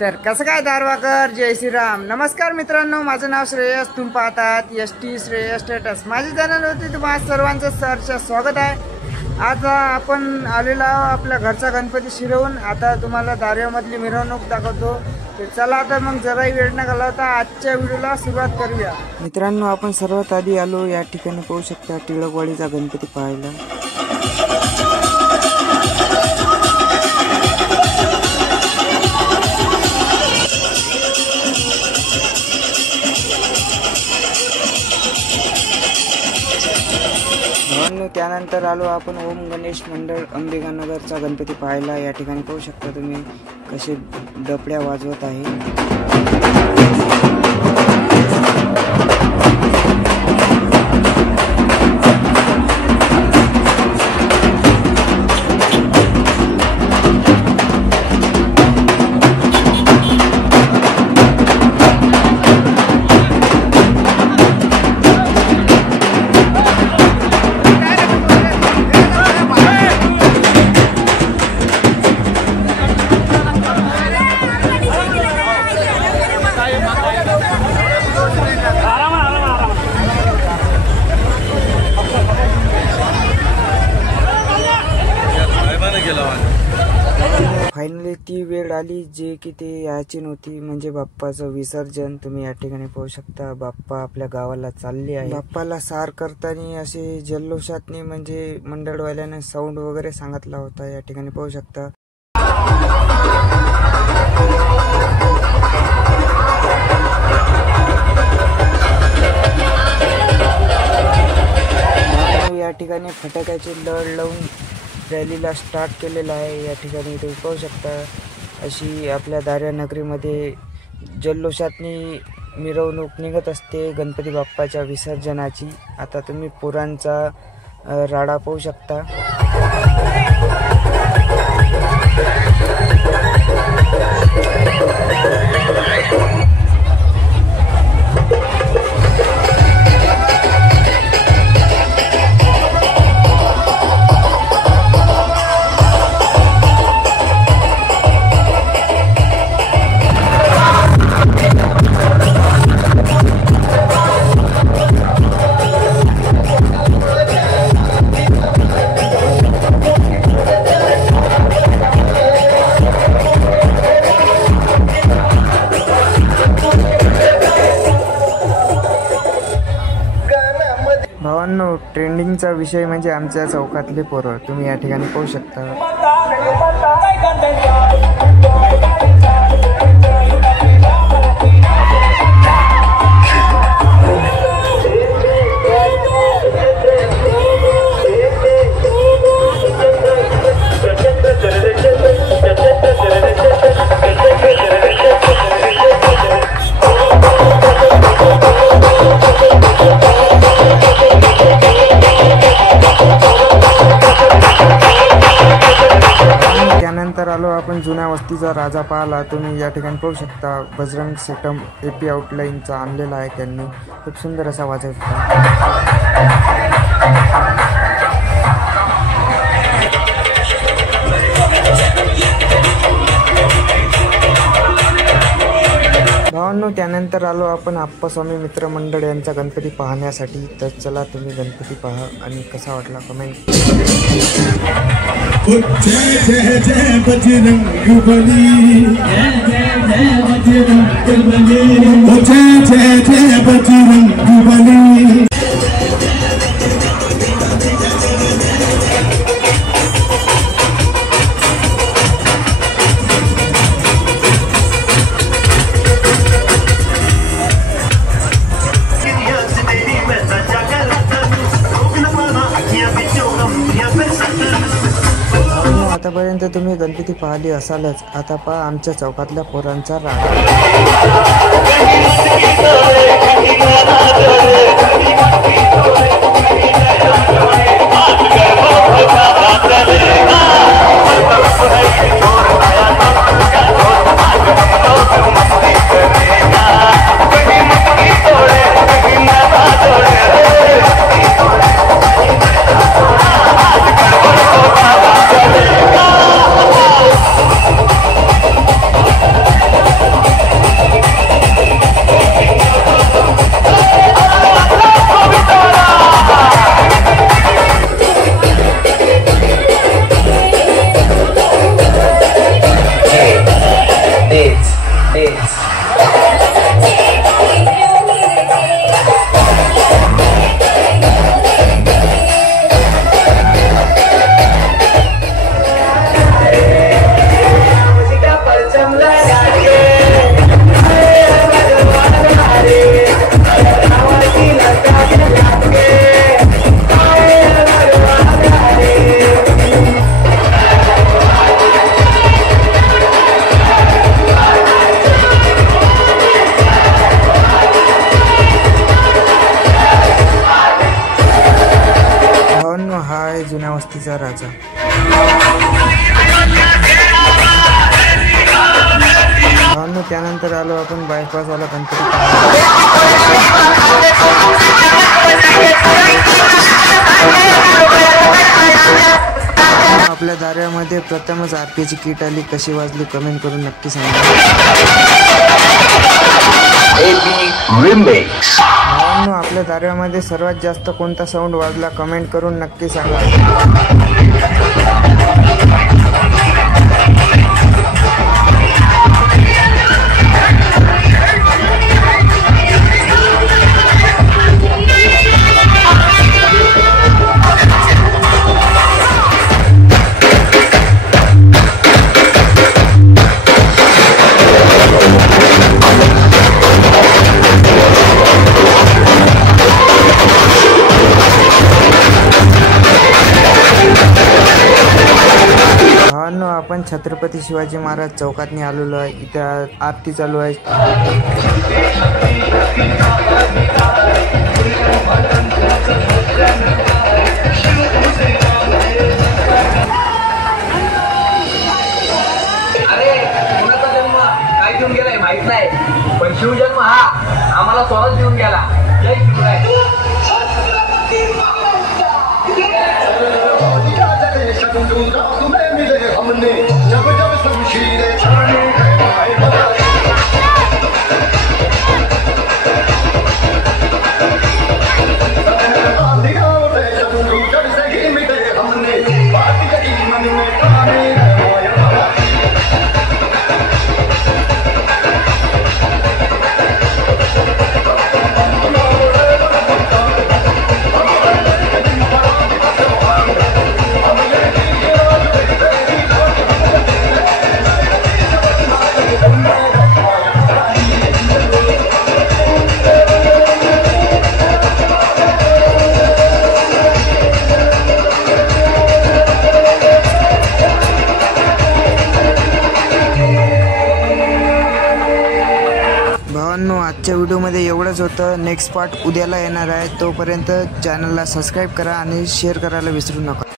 तर कसं काय दारवाकर, जय श्रीराम. नमस्कार मित्रांनो, माझं नाव श्रेयस. तुम्ही पाहतात ST श्रेयस स्टेटस. माझी चॅनल होती तुम्हा सर्वांचं सहर्ष स्वागत आहे. आज आपण आलेलो आहोत आपल्या घरचा गणपती शिरवून. आता तुम्हाला दारव्यामधली मिरवणूक दाखवतो. तर चला आता मग जराही वेळ न घालवता आजच्या व्हिडिओला सुरुवात करूया. मित्रांनो, आपण सर्वात आधी आलो या ठिकाणी पाहू शकता टिळकवाडीचा गणपती पाहायला. त्यानंतर आलो आपण ओम गणेश मंडळ अंबिकानगरचा गणपती पाहायला. या ठिकाणी पाहू शकता तुम्ही कसे डपड्या वाजवत आहे. फायनली ती वेळ आली जे की ते याची नव्हती, म्हणजे बाप्पाचं विसर्जन. तुम्ही या ठिकाणी पाहू शकता बाप्पा आपल्या गावाला चालले आहे. बाप्पाला सार करताना असे जल्लोषातनी म्हणजे मंडळवाल्याने साऊंड वगैरे सांगितला होता. या ठिकाणी पाहू शकता. या ठिकाणी फटाक्याची लढ लावून रॅलीला स्टार्ट केलेला आहे. या ठिकाणी तुम्ही पाहू शकता अशी आपल्या दार्या नगरीमध्ये जल्लोषातनी मिरवणूक निघत असते गणपती बाप्पाच्या विसर्जनाची. आता तुम्ही पोरांचा राडा पाहू शकता. भावांनो, ट्रेंडिंगचा विषय म्हणजे आमच्या चौकातले पोरं. तुम्ही या ठिकाणी पाहू शकता. त्यानंतर आलो आपण जुन्या वस्तीचा राजा पाहायला. तुम्ही या ठिकाणी पाहू शकता बजरंग सेटम AP आउटलाईनचा आणलेला आहे त्यांनी. खूप सुंदर असा वाजवता. भावांनो, त्यानंतर आलो आपण आप्पास्वामी मित्र मंडळ यांचा गणपती पाहण्यासाठी. तर चला तुम्ही गणपती पहा आणि कसा वाटला कमेंट. जय जय जय बजरंगबली, जय जय बजरंगबली, जय जय जय बजरंगबली. आतापर्यंत तुम्ही गणपती पाहिली असालच. आता पहा आमच्या चौकातल्या पोरांचा राडा. हा आहे जुन्या वस्तीचा राजा. त्यानंतर आलो आपण बायपासवाला गणपती. आपल्या दाऱ्यामध्ये प्रथमच आरतीची किट आली. कशी वाजली कमेंट करून नक्की सांगा. आपल्या दाऱ्यामध्ये सर्वात जास्त कोणता साऊंड वाजला कमेंट करून नक्की सांगा. आपण छत्रपती शिवाजी महाराज चौकातनी आलेलो आहे. इथं आरती चालू आहे. अरे कुणाचा जन्म काय देऊन गेलाय माहित नाही, पण शिवजन्म हा आम्हाला स्वतःच देऊन गेला. जय शिवराय. हमने जब जब शमशीरें ताने गए हमने बात कही मन में ताने आजच्या व्हिडिओमध्ये एवढंच होतं. नेक्स्ट पार्ट उद्याला येणार आहे. तोपर्यंत चॅनलला सबस्क्राईब करा आणि शेअर करायला विसरू नका.